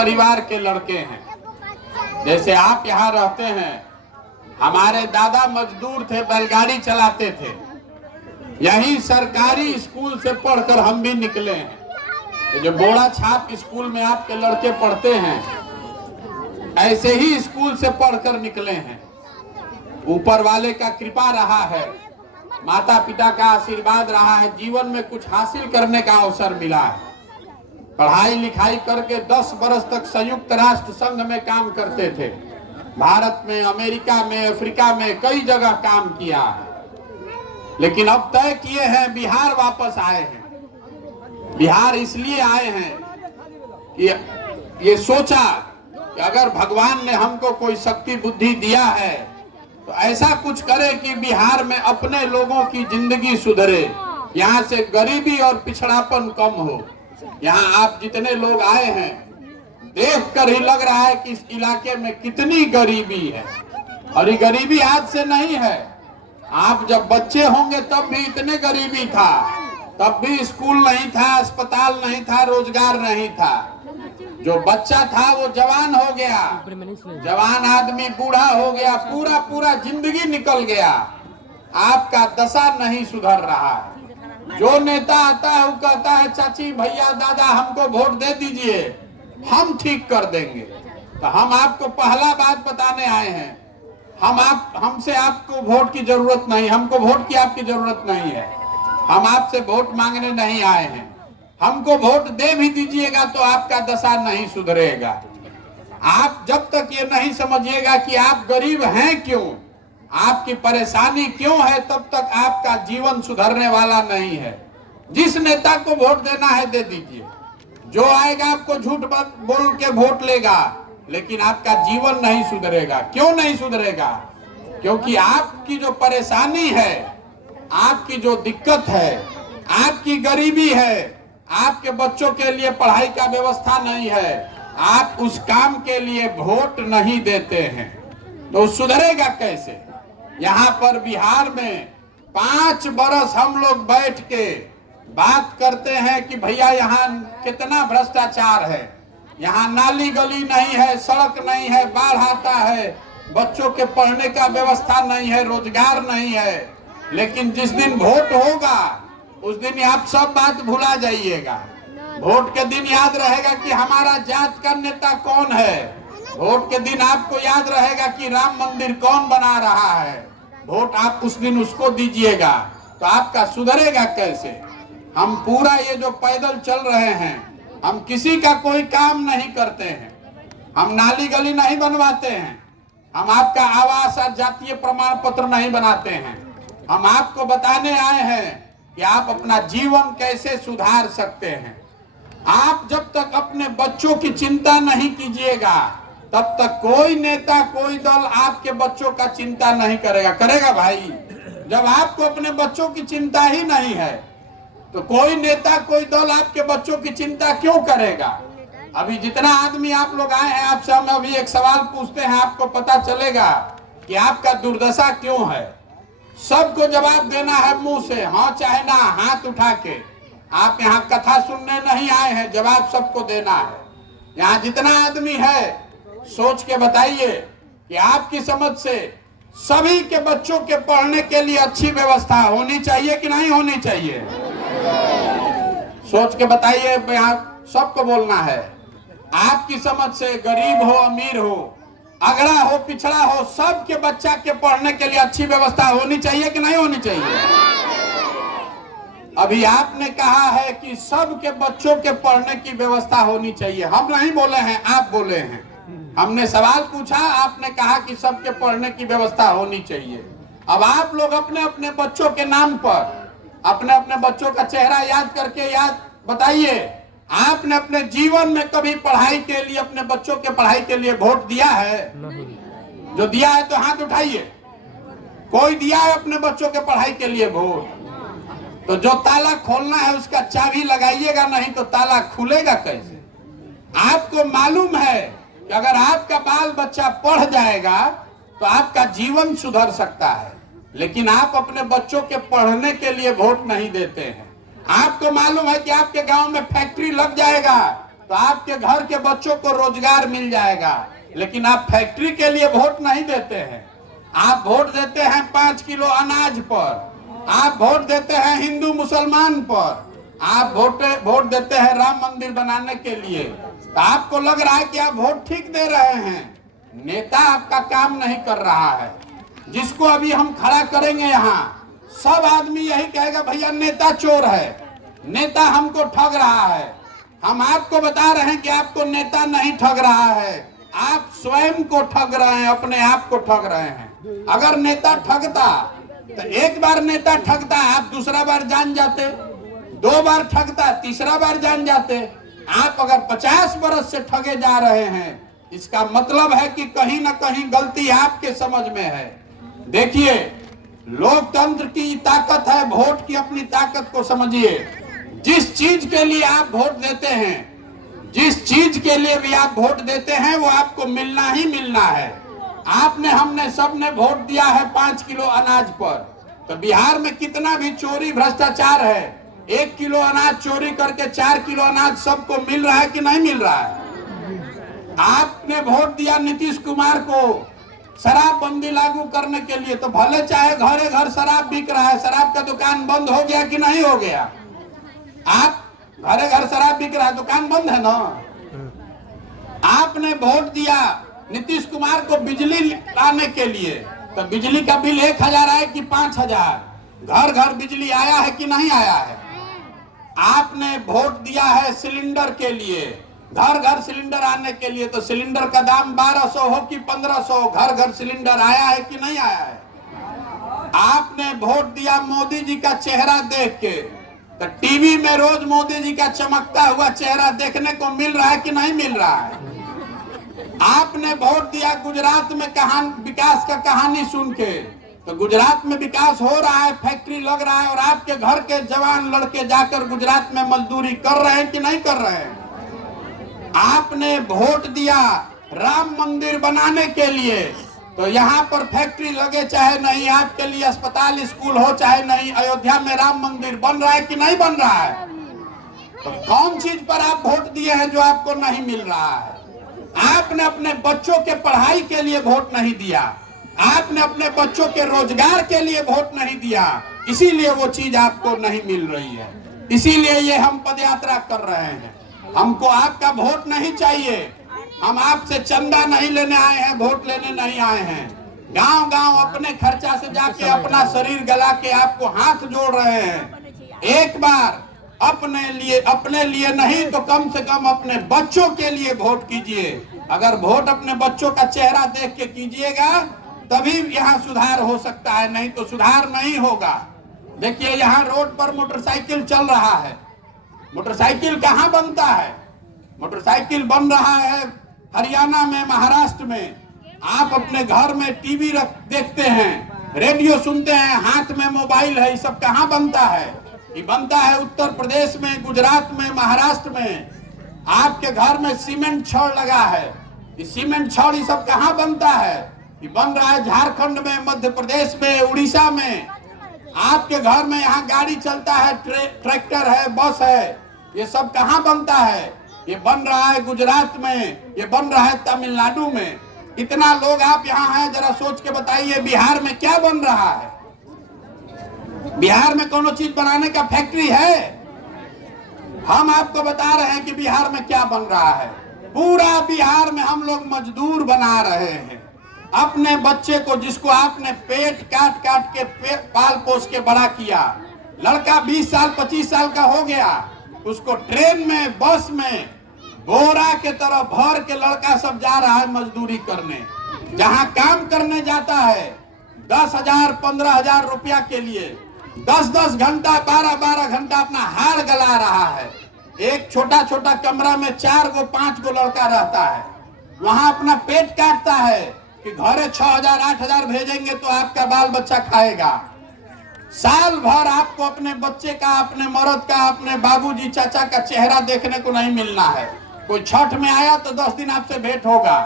परिवार के लड़के हैं। जैसे आप यहाँ रहते हैं, हमारे दादा मजदूर थे, बैलगाड़ी चलाते थे, यही सरकारी स्कूल से पढ़कर हम भी निकले हैं। तो जो बोड़ा छाप स्कूल में आपके लड़के पढ़ते हैं, ऐसे ही स्कूल से पढ़कर निकले हैं। ऊपर वाले का कृपा रहा है, माता पिता का आशीर्वाद रहा है, जीवन में कुछ हासिल करने का अवसर मिला है। पढ़ाई लिखाई करके 10 बरस तक संयुक्त राष्ट्र संघ में काम करते थे। भारत में, अमेरिका में, अफ्रीका में कई जगह काम किया है, लेकिन अब तय किए हैं बिहार वापस आए हैं। बिहार इसलिए आए हैं कि ये सोचा कि अगर भगवान ने हमको कोई शक्ति बुद्धि दिया है तो ऐसा कुछ करे कि बिहार में अपने लोगों की जिंदगी सुधरे, यहाँ से गरीबी और पिछड़ापन कम हो। यहाँ आप जितने लोग आए हैं, देखकर ही लग रहा है कि इस इलाके में कितनी गरीबी है। और ये गरीबी आज से नहीं है, आप जब बच्चे होंगे तब भी इतने गरीबी था, तब भी स्कूल नहीं था, अस्पताल नहीं था, रोजगार नहीं था। जो बच्चा था वो जवान हो गया, जवान आदमी बूढ़ा हो गया, पूरा पूरा जिंदगी निकल गया। आपका दशा नहीं सुधर रहा है। जो नेता आता है वो कहता है चाची भैया दादा हमको वोट दे दीजिए, हम ठीक कर देंगे। तो हम आपको पहला बात बताने आए हैं, हमसे आपको वोट की जरूरत नहीं, हमको वोट की आपकी जरूरत नहीं है। हम आपसे वोट मांगने नहीं आए हैं। हमको वोट दे भी दीजिएगा तो आपका दशा नहीं सुधरेगा। आप जब तक ये नहीं समझिएगा कि आप गरीब हैं क्यों, आपकी परेशानी क्यों है, तब तक आपका जीवन सुधरने वाला नहीं है। जिस नेता को वोट देना है दे दीजिए, जो आएगा आपको झूठ बोल के वोट लेगा, लेकिन आपका जीवन नहीं सुधरेगा। क्यों नहीं सुधरेगा? क्योंकि आपकी जो परेशानी है, आपकी जो दिक्कत है, आपकी गरीबी है, आपके बच्चों के लिए पढ़ाई का व्यवस्था नहीं है, आप उस काम के लिए वोट नहीं देते हैं, तो सुधरेगा कैसे? यहाँ पर बिहार में 5 बरस हम लोग बैठ के बात करते हैं कि भैया यहाँ कितना भ्रष्टाचार है, यहाँ नाली गली नहीं है, सड़क नहीं है, बाढ़ आता है, बच्चों के पढ़ने का व्यवस्था नहीं है, रोजगार नहीं है। लेकिन जिस दिन वोट होगा उस दिन आप सब बात भुला जाइएगा। वोट के दिन याद रहेगा कि हमारा जात का नेता कौन है। वोट के दिन आपको याद रहेगा कि राम मंदिर कौन बना रहा है। वोट आप उस दिन उसको दीजिएगा, तो आपका सुधरेगा कैसे? हम पूरा ये जो पैदल चल रहे हैं, हम किसी का कोई काम नहीं करते हैं, हम नाली गली नहीं बनवाते हैं, हम आपका आवास और जातीय प्रमाण पत्र नहीं बनाते हैं। हम आपको बताने आए हैं कि आप अपना जीवन कैसे सुधार सकते हैं। आप जब तक अपने बच्चों की चिंता नहीं कीजिएगा, तब तक कोई नेता कोई दल आपके बच्चों का चिंता नहीं करेगा। करेगा भाई? जब आपको अपने बच्चों की चिंता ही नहीं है तो कोई नेता कोई दल आपके बच्चों की चिंता क्यों करेगा? अभी जितना आदमी आप लोग आए हैं, आपसे हम अभी एक सवाल पूछते हैं, आपको पता चलेगा कि आपका दुर्दशा क्यों है। सबको जवाब देना है मुंह से, हाँ चाहे ना, हाथ उठा के। आप यहाँ कथा सुनने नहीं आए हैं, जवाब सबको देना है। यहाँ जितना आदमी है सोच के बताइए कि आपकी समझ से सभी के बच्चों के पढ़ने के लिए अच्छी व्यवस्था होनी चाहिए कि नहीं होनी चाहिए? सोच के बताइए। यहाँ सबको बोलना है। आपकी समझ से गरीब हो अमीर हो, अगड़ा हो पिछड़ा हो, सबके बच्चा के पढ़ने के लिए अच्छी व्यवस्था होनी चाहिए कि नहीं होनी चाहिए? अभी आपने कहा है कि सबके बच्चों के पढ़ने की व्यवस्था होनी चाहिए। हम नहीं बोले हैं, आप बोले हैं। हमने सवाल पूछा, आपने कहा कि सबके पढ़ने की व्यवस्था होनी चाहिए। अब आप लोग अपने अपने बच्चों के नाम पर अपने अपने बच्चों का चेहरा याद करके याद बताइए, आपने अपने जीवन में कभी पढ़ाई के लिए, अपने बच्चों के पढ़ाई के लिए वोट दिया है? नहीं। जो दिया है तो हाथ उठाइए। कोई दिया है अपने बच्चों के पढ़ाई के लिए वोट? तो जो ताला खोलना है उसका चाबी लगाइएगा, नहीं तो ताला खुलेगा कैसे? आपको मालूम है कि अगर आपका बाल बच्चा पढ़ जाएगा तो आपका जीवन सुधर सकता है, लेकिन आप अपने बच्चों के पढ़ने के लिए वोट नहीं देते हैं। आपको मालूम है कि आपके गांव में फैक्ट्री लग जाएगा तो आपके घर के बच्चों को रोजगार मिल जाएगा। लेकिन आप फैक्ट्री के लिए वोट नहीं देते हैं, आप वोट देते हैं 5 किलो अनाज पर, आप वोट देते हैं हिंदू मुसलमान पर, आप वोट देते हैं राम मंदिर बनाने के लिए। तो आपको लग रहा है कि आप वोट ठीक दे रहे हैं, नेता आपका काम नहीं कर रहा है। जिसको अभी हम खड़ा करेंगे यहाँ, सब आदमी यही कहेगा भैया नेता चोर है, नेता हमको ठग रहा है। हम आपको बता रहे हैं कि आपको नेता नहीं ठग रहा है, आप स्वयं को ठग रहे हैं, अपने आप को ठग रहे हैं। अगर नेता ठगता तो एक बार नेता ठगता आप दूसरा बार जान जाते, 2 बार ठगता तीसरा बार जान जाते। आप अगर 50 बरस से ठगे जा रहे हैं, इसका मतलब है कि कहीं ना कहीं गलती आपके समझ में है। देखिए, लोकतंत्र की ताकत है, वोट की अपनी ताकत को समझिए। जिस चीज के लिए आप वोट देते हैं, जिस चीज के लिए भी आप वोट देते हैं, वो आपको मिलना ही मिलना है। आपने, हमने, सबने वोट दिया है 5 किलो अनाज पर। तो बिहार में कितना भी चोरी भ्रष्टाचार है, 1 किलो अनाज चोरी करके 4 किलो अनाज सबको मिल रहा है कि नहीं मिल रहा है? आपने वोट दिया नीतीश कुमार को शराबबंदी लागू करने के लिए, तो भले चाहे घरे घर शराब बिक रहा है, शराब का दुकान बंद हो गया कि नहीं हो गया? आप घरे घर शराब बिक रहा है, दुकान बंद है ना। आपने वोट दिया नीतीश कुमार को बिजली लाने के लिए, तो बिजली का बिल 1000 आए कि 5000? घर घर बिजली आया है कि नहीं आया है? आपने वोट दिया है सिलेंडर के लिए, घर घर सिलेंडर आने के लिए, तो सिलेंडर का दाम 1200 हो कि 1500, घर घर सिलेंडर आया है कि नहीं आया है? आपने वोट दिया मोदी जी का चेहरा देख के, तो टीवी में रोज मोदी जी का चमकता हुआ चेहरा देखने को मिल रहा है कि नहीं मिल रहा है? आपने वोट दिया गुजरात में विकास का कहानी सुन के, तो गुजरात में विकास हो रहा है, फैक्ट्री लग रहा है, और आपके घर के जवान लड़के जाकर गुजरात में मजदूरी कर रहे हैं कि नहीं कर रहे हैं? आपने वोट दिया राम मंदिर बनाने के लिए, तो यहाँ पर फैक्ट्री लगे चाहे नहीं, आपके लिए अस्पताल स्कूल हो चाहे नहीं, अयोध्या में राम मंदिर बन रहा है कि नहीं बन रहा है? तो कौन चीज पर आप वोट दिए हैं जो आपको नहीं मिल रहा है? आपने अपने बच्चों के पढ़ाई के लिए वोट नहीं दिया, आपने अपने बच्चों के रोजगार के लिए वोट नहीं दिया, इसीलिए वो चीज आपको नहीं मिल रही है। इसीलिए ये हम पदयात्रा कर रहे हैं। हमको आपका वोट नहीं चाहिए, हम आपसे चंदा नहीं लेने आए हैं, वोट लेने नहीं आए हैं। गांव गांव अपने खर्चा से जाके अपना शरीर गला के आपको हाथ जोड़ रहे हैं। एक बार अपने लिए नहीं तो कम से कम अपने बच्चों के लिए वोट कीजिए। अगर वोट अपने बच्चों का चेहरा देख के कीजिएगा तभी यहाँ सुधार हो सकता है, नहीं तो सुधार नहीं होगा। देखिए, यहाँ रोड पर मोटरसाइकिल चल रहा है, मोटरसाइकिल कहाँ बनता है? मोटरसाइकिल बन रहा है हरियाणा में, महाराष्ट्र में। आप अपने घर में टीवी देखते हैं, रेडियो सुनते हैं, हाथ में मोबाइल है, ये सब कहाँ बनता है? ये बनता है उत्तर प्रदेश में, गुजरात में, महाराष्ट्र में। आपके घर में सीमेंट छड़ लगा है, ये सीमेंट छड़ ये सब कहाँ बनता है? ये बन रहा है झारखंड में, मध्य प्रदेश में, उड़ीसा में। आपके घर में यहाँ गाड़ी चलता है, ट्रैक्टर है, बस है, ये सब कहाँ बनता है? ये बन रहा है गुजरात में, ये बन रहा है तमिलनाडु में। इतना लोग आप यहाँ हैं, जरा सोच के बताइए बिहार में क्या बन रहा है? बिहार में कोनो चीज बनाने का फैक्ट्री है? हम आपको बता रहे हैं कि बिहार में क्या बन रहा है। पूरा बिहार में हम लोग मजदूर बना रहे हैं। अपने बच्चे को, जिसको आपने पेट काट काट के पाल पोस के बड़ा किया, लड़का 20 साल 25 साल का हो गया, उसको ट्रेन में, बस में बोरा के तरह भर के लड़का सब जा रहा है मजदूरी करने। जहां काम करने जाता है 10,000 15,000 रुपया के लिए 10-10 घंटा 12-12 घंटा अपना हाड़ गला रहा है। एक छोटा छोटा कमरा में 4 गो 5 गो लड़का रहता है, वहां अपना पेट काटता है कि घरे 6,000 8,000 भेजेंगे तो आपका बाल बच्चा खाएगा। साल भर आपको अपने बच्चे का, अपने मर्द का, अपने बाबूजी चाचा का चेहरा देखने को नहीं मिलना है। कोई छठ में आया तो 10 दिन आपसे भेंट होगा।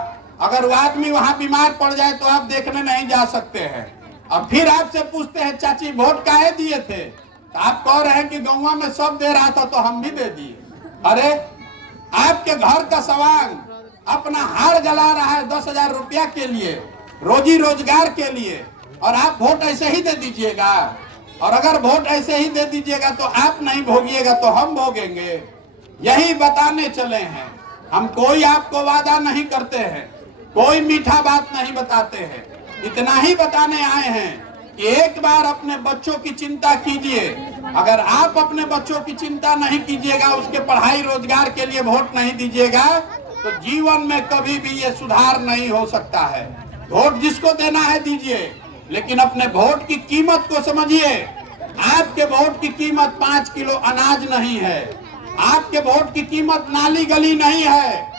अगर वो आदमी वहां बीमार पड़ जाए तो आप देखने नहीं जा सकते हैं। अब फिर आपसे पूछते हैं चाची वोट काहे दिए थे? तो आप कह रहे हैं कि गौवा में सब दे रहा था तो हम भी दे दिए। अरे आपके घर का सवांग अपना हाड़ जला रहा है 10,000 रुपया के लिए, रोजी रोजगार के लिए, और आप वोट ऐसे ही दे दीजिएगा। और अगर वोट ऐसे ही दे दीजिएगा तो आप नहीं भोगिएगा तो हम भोगेंगे। यही बताने चले हैं हम। कोई आपको वादा नहीं करते हैं, कोई मीठा बात नहीं बताते हैं। इतना ही बताने आए हैं कि एक बार अपने बच्चों की चिंता कीजिए। अगर आप अपने बच्चों की चिंता नहीं कीजिएगा, उसके पढ़ाई रोजगार के लिए वोट नहीं दीजिएगा, तो जीवन में कभी भी ये सुधार नहीं हो सकता है। वोट जिसको देना है दीजिए, लेकिन अपने वोट की कीमत को समझिए। आपके वोट की कीमत 5 किलो अनाज नहीं है, आपके वोट की कीमत नाली गली नहीं है,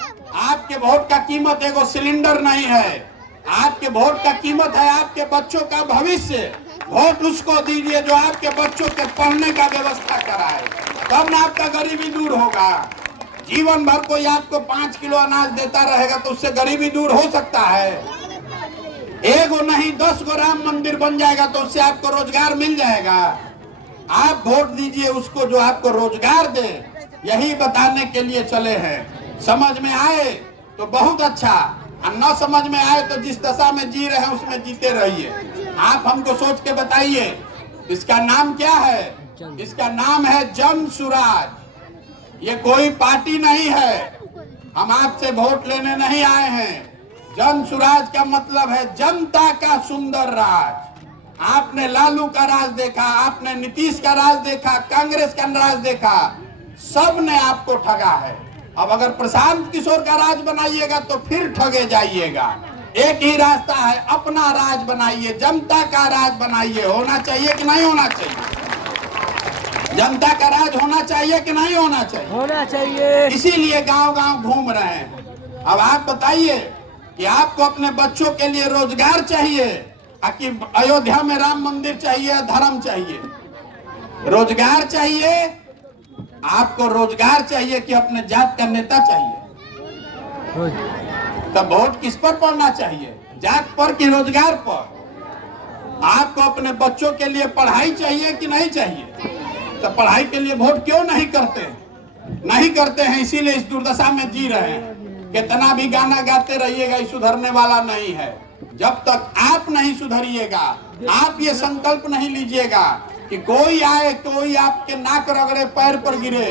आपके वोट का कीमत एगो सिलेंडर नहीं है, आपके वोट का कीमत है आपके बच्चों का भविष्य। वोट उसको दीजिए जो आपके बच्चों के पढ़ने का व्यवस्था कराए, तब ना आपका गरीबी दूर होगा। जीवन भर कोई आपको 5 किलो अनाज देता रहेगा तो उससे गरीबी दूर हो सकता है? एगो नहीं 10 गो राम मंदिर बन जाएगा तो उससे आपको रोजगार मिल जाएगा। आप वोट दीजिए उसको जो आपको रोजगार दे। यही बताने के लिए चले हैं। समझ में आए तो बहुत अच्छा, और न समझ में आए तो जिस दशा में जी रहे हैं उसमें जीते रहिए। आप हमको सोच के बताइए इसका नाम क्या है? इसका नाम है जन सुराज। ये कोई पार्टी नहीं है, हम आपसे वोट लेने नहीं आए हैं। जन सुराज का मतलब है जनता का सुंदर राज। आपने लालू का राज देखा, आपने नीतीश का राज देखा, कांग्रेस का राज देखा, सब ने आपको ठगा है। अब अगर प्रशांत किशोर का राज बनाइएगा तो फिर ठगे जाइएगा। एक ही रास्ता है, अपना राज बनाइए, जनता का राज बनाइए। होना चाहिए कि नहीं होना चाहिए? जनता का राज होना चाहिए कि नहीं होना चाहिए? होना चाहिए। इसीलिए गांव-गांव घूम रहे हैं। अब आप बताइए कि आपको अपने बच्चों के लिए रोजगार चाहिए कि अयोध्या में राम मंदिर चाहिए, धर्म चाहिए? रोजगार चाहिए। आपको रोजगार चाहिए कि अपने जात का नेता चाहिए? तो वोट किस पर पड़ना चाहिए? जात पर कि रोजगार पर? आपको अपने बच्चों के लिए पढ़ाई चाहिए कि नहीं चाहिए? तो पढ़ाई के लिए वोट क्यों नहीं करते? नहीं करते हैं, इसीलिए इस दुर्दशा में जी रहे हैं। कितना भी गाना गाते रहिएगा, ये सुधरने वाला नहीं है। जब तक आप नहीं सुधरिएगा, आप ये संकल्प नहीं लीजिएगा कि कोई आए, कोई आपके नाक रगड़े, पैर पर गिरे,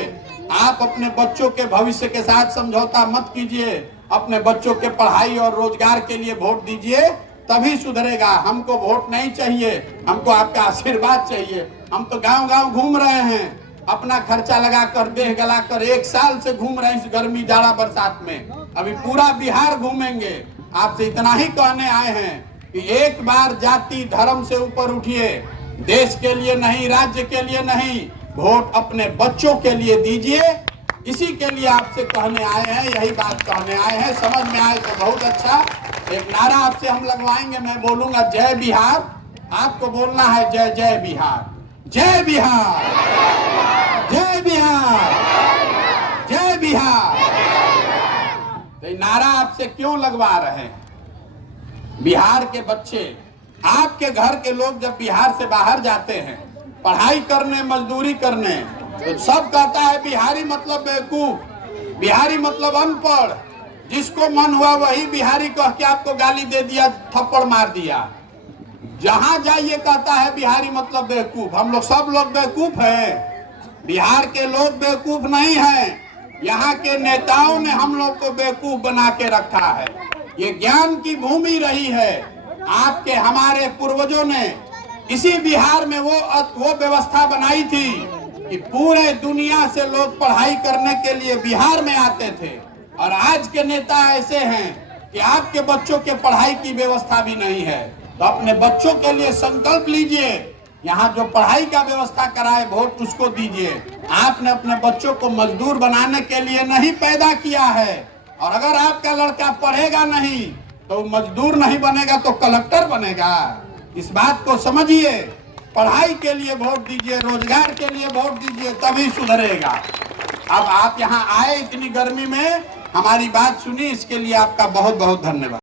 आप अपने बच्चों के भविष्य के साथ समझौता मत कीजिए। अपने बच्चों के पढ़ाई और रोजगार के लिए वोट दीजिए, तभी सुधरेगा। हमको वोट नहीं चाहिए, हमको आपका आशीर्वाद चाहिए। हम तो गांव-गांव घूम रहे हैं, अपना खर्चा लगा कर, देह गला कर 1 साल से घूम रहे हैं इस गर्मी जाड़ा बरसात में। अभी पूरा बिहार घूमेंगे। आपसे इतना ही कहने आए हैं कि एक बार जाति धर्म से ऊपर उठिए। देश के लिए नहीं, राज्य के लिए नहीं, वोट अपने बच्चों के लिए दीजिए। इसी के लिए आपसे कहने आए हैं, यही बात कहने आए हैं। समझ में आए तो बहुत अच्छा। एक नारा आपसे हम लगवाएंगे, मैं बोलूंगा जय बिहार, आपको बोलना है जय जय बिहार, जय बिहार, जय बिहार, जय बिहार। तो नारा आपसे क्यों लगवा रहे हैं? बिहार के बच्चे, आपके घर के लोग जब बिहार से बाहर जाते हैं पढ़ाई करने, मजदूरी करने, तो सब कहता है बिहारी मतलब बेवकूफ, बिहारी मतलब अनपढ़। जिसको मन हुआ वही बिहारी कह के आपको गाली दे दिया, थप्पड़ मार दिया। जहां जाइए कहता है बिहारी मतलब बेवकूफ। हम लोग सब लोग बेवकूफ हैं? बिहार के लोग बेवकूफ नहीं हैं। यहाँ के नेताओं ने हम लोग को बेवकूफ बना के रखा है। ये ज्ञान की भूमि रही है। आपके हमारे पूर्वजों ने इसी बिहार में वो व्यवस्था बनाई थी कि पूरे दुनिया से लोग पढ़ाई करने के लिए बिहार में आते थे। और आज के नेता ऐसे हैं कि आपके बच्चों के पढ़ाई की व्यवस्था भी नहीं है। तो अपने बच्चों के लिए संकल्प लीजिए, यहाँ जो पढ़ाई का व्यवस्था कराए वोट उसको दीजिए। आपने अपने बच्चों को मजदूर बनाने के लिए नहीं पैदा किया है। और अगर आपका लड़का पढ़ेगा नहीं तो मजदूर नहीं बनेगा तो कलेक्टर बनेगा। इस बात को समझिए। पढ़ाई के लिए वोट दीजिए, रोजगार के लिए वोट दीजिए, तभी सुधरेगा। अब आप यहाँ आए इतनी गर्मी में, हमारी बात सुनी, इसके लिए आपका बहुत बहुत धन्यवाद।